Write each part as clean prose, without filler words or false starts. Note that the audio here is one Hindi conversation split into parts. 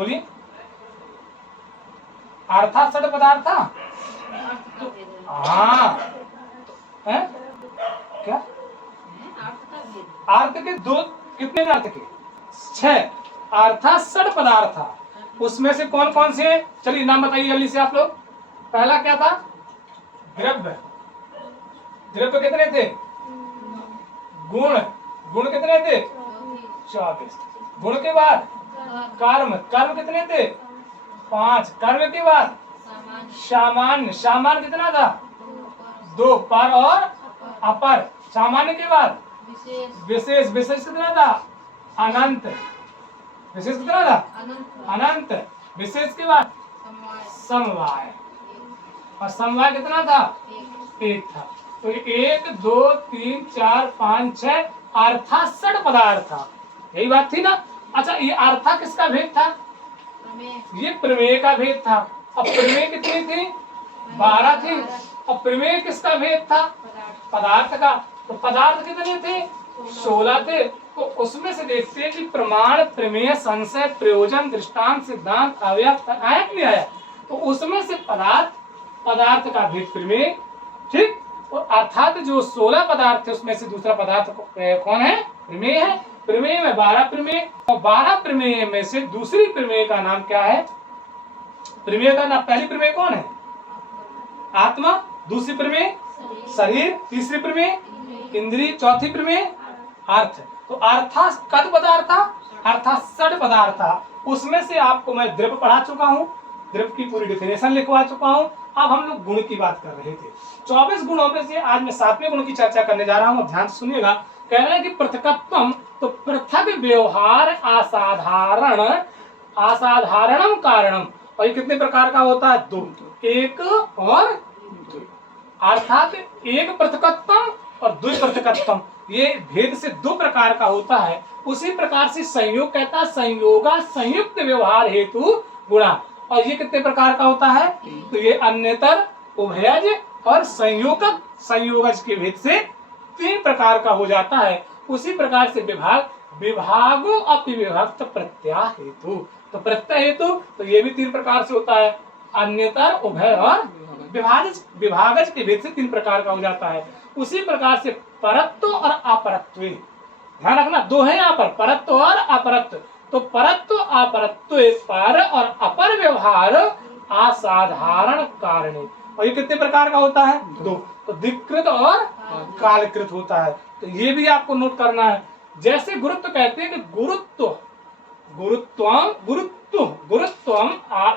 बोलिए, अर्था षड पदार्था। हाँ है? क्या अर्थ के दो, कितने अर्थ के? 6। अर्था षड पदार्था, उसमें से कौन कौन से? चलिए नाम बताइए जल्दी से आप लोग। पहला क्या था? द्रव्य। द्रव्य कितने थे? गुण। गुण कितने थे? 24। गुण के बाद कर्म। कर्म कितने थे? 5। कर्म के बाद सामान्य। सामान्य कितना था? 2। पर और अपर। सामान्य के बाद विशेष। विशेष कितना था? अनंत। विशेष कितना था? अनंत। विशेष के बाद समवाय। और समवाय कितना था? 1 था। तो 1 2 3 4 5 6 अर्था षड पदार्थ था। यही बात थी ना? अच्छा, ये अर्था किसका भेद था? ये प्रमेय का भेद था। अब प्रमेय कितनी थी? 12 थी। और प्रमेय किसका भेद था? पदार्थ का। तो पदार्थ कितने थे? 16 थे। तो उसमें से देखते हैं कि प्रमाण, प्रमेय, संशय, प्रयोजन, दृष्टांत, सिद्धांत, अवयव आया कि नहीं आया? तो उसमें से पदार्थ, पदार्थ का भेद प्रमेय, ठीक। और अर्थात जो 16 पदार्थ थे उसमें से दूसरा पदार्थ कौन है? प्रमेय है। प्रमेय में 12 प्रमेय, और 12 प्रमेय में से दूसरी प्रमेय का नाम क्या है? प्रमेय का नाम, पहली प्रमेय कौन है? आत्मा। दूसरी प्रमेय शरीर। तीसरी प्रमेय इंद्रिय। चौथी प्रमेय अर्थ। तो अर्था कद पदार्थ, अर्था षड पदार्थ। उसमें से आपको मैं द्रव्य पढ़ा चुका हूँ, द्रव्य की पूरी डेफिनेशन लिखवा चुका हूँ। अब हम लोग गुण की बात कर रहे थे। 24 गुणों में से आज मैं 7वें गुण की चर्चा करने जा रहा हूँ। ध्यान से सुनिएगा। कह रहे हैं कि पृथकत्वम, तो पृथक व्यवहार असाधारण, असाधारणम कारणम। और ये कितने प्रकार का होता है? 2। 1 और 2। अर्थात एक पृथकत्वम और द्वि पृथकत्वम, ये भेद से 2 प्रकार का होता है। उसी प्रकार से संयोग कहता है संयोगा संयुक्त व्यवहार हेतु गुणा। और ये कितने प्रकार का होता है? तो ये अन्यतर, उभयज और संयोगक, संयोगज के भेद से 3 प्रकार का हो जाता है। उसी प्रकार से विभाग, विभागो अपि विभक्त प्रत्यय हेतु। तो प्रत्यय हेतु तो ये भी 3 प्रकार से होता है, अन्यतर, उभय और विभागज। विभागज के भेद से 3 प्रकार का हो जाता है। उसी प्रकार से परत्व और अपरत्व, ध्यान रखना 2 है यहाँ पर, परत्व और अपरत्व। तो परत्व अपरत्व, पर और अपर व्यवहार असाधारण कारण। और ये कितने प्रकार का होता है? 2। तो दिक्कृत और कालकृत होता है। तो ये भी आपको नोट करना है। जैसे गुरुत्व कहते हैं कि गुरुत्व, गुरुत्वम, गुरुत्व, गुरुत्वम,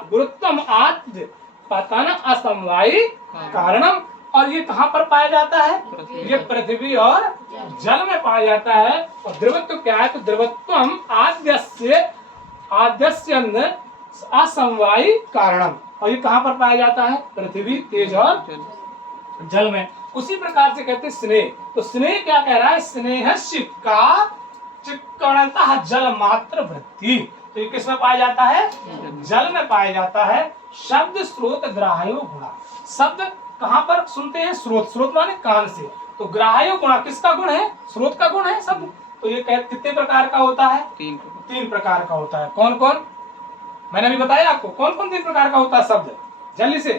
गुरुत्वम आद्य पतन असमवायी कारणम। और ये कहाँ पर पाया जाता है? ये पृथ्वी और जल में पाया जाता है। और द्रवत्व क्या है? तो द्रवत्वम आद्यस्य, आद्यस्य असमवायी कारणम। और ये कहाँ पर पाया जाता है? पृथ्वी, तेज और जल में। उसी प्रकार से कहते हैं स्नेह। तो स्नेह क्या कह रहा है? स्नेहस्य का चिक्कणतः जल मात्र वृत्ति। तो ये किस में पाया जाता है? जल में पाया जाता है। शब्द स्रोत ग्राह्यो गुणा। शब्द कहाँ पर सुनते हैं? स्रोत। स्रोत माने कान से। तो ग्राह्यो गुणा किसका गुण है? स्रोत का गुण है शब्द। तो ये कितने प्रकार का होता है? 3 प्रकार का होता है। कौन कौन? मैंने अभी बताया आपको कौन कौन 3 प्रकार का होता है शब्द। जल्दी से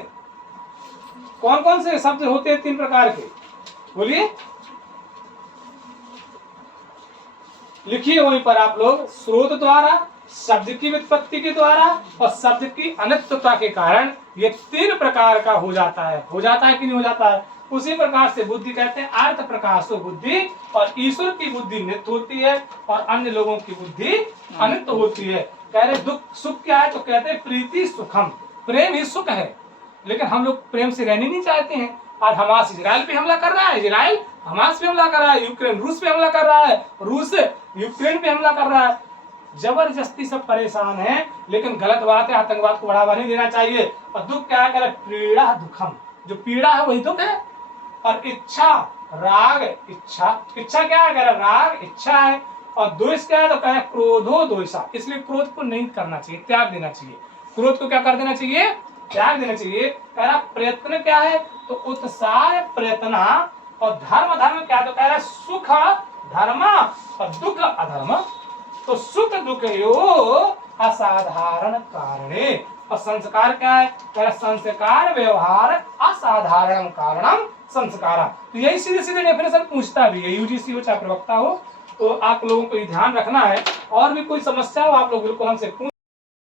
कौन कौन से शब्द होते हैं 3 प्रकार के? बोलिए, लिखिए वहीं पर आप लोग। स्रोत द्वारा, शब्द की व्युत्पत्ति के द्वारा और शब्द की अनित्यता के कारण ये 3 प्रकार का हो जाता है। हो जाता है कि नहीं हो जाता है? उसी प्रकार से बुद्धि कहते हैं अर्थ प्रकाशो बुद्धि। और ईश्वर की बुद्धि नित्य होती है और अन्य लोगों की बुद्धि अनित्य होती है। कह रहे दुख सुख क्या है? तो कहते हैं प्रीति सुखम, प्रेम ही सुख है। लेकिन हम लोग प्रेम से रहने नहीं चाहते हैं। आज हमास इजराइल पे हमला कर रहा है, इजराइल हमास पे हमला कर रहा है, यूक्रेन रूस पे हमला कर रहा है, रूस यूक्रेन पे हमला कर रहा है। जबरदस्ती सब परेशान हैं। लेकिन गलत बात है, आतंकवाद को बढ़ावा नहीं देना चाहिए। और दुख क्या है? पीड़ा दुखम, जो पीड़ा है वही दुख है। और इच्छा, राग, इच्छा, इच्छा क्या है? राग इच्छा है। और द्वेष क्या है? तो कह क्रोधो द्वेषा। इसलिए क्रोध को नहीं करना चाहिए, त्याग देना चाहिए। क्रोध को क्या कर देना चाहिए? त्याग देना चाहिए। कह रहा प्रयत्न क्या है? तो उत्साह प्रयत्न। और धर्म, धर्म क्या? तो कह रहा सुख धर्म और दुख अधर्म। तो सुख दुख यो असाधारण कारणे। और संस्कार क्या है? संस्कार व्यवहार असाधारण कारणम संस्कार। तो यही सीधे सीधे डेफिनेशन पूछता भी है, यूजीसी हो चाहे प्रवक्ता हो। तो आप लोगों को ये ध्यान रखना है। और भी कोई समस्या हो आप लोग बिल्कुल हमसे पूछ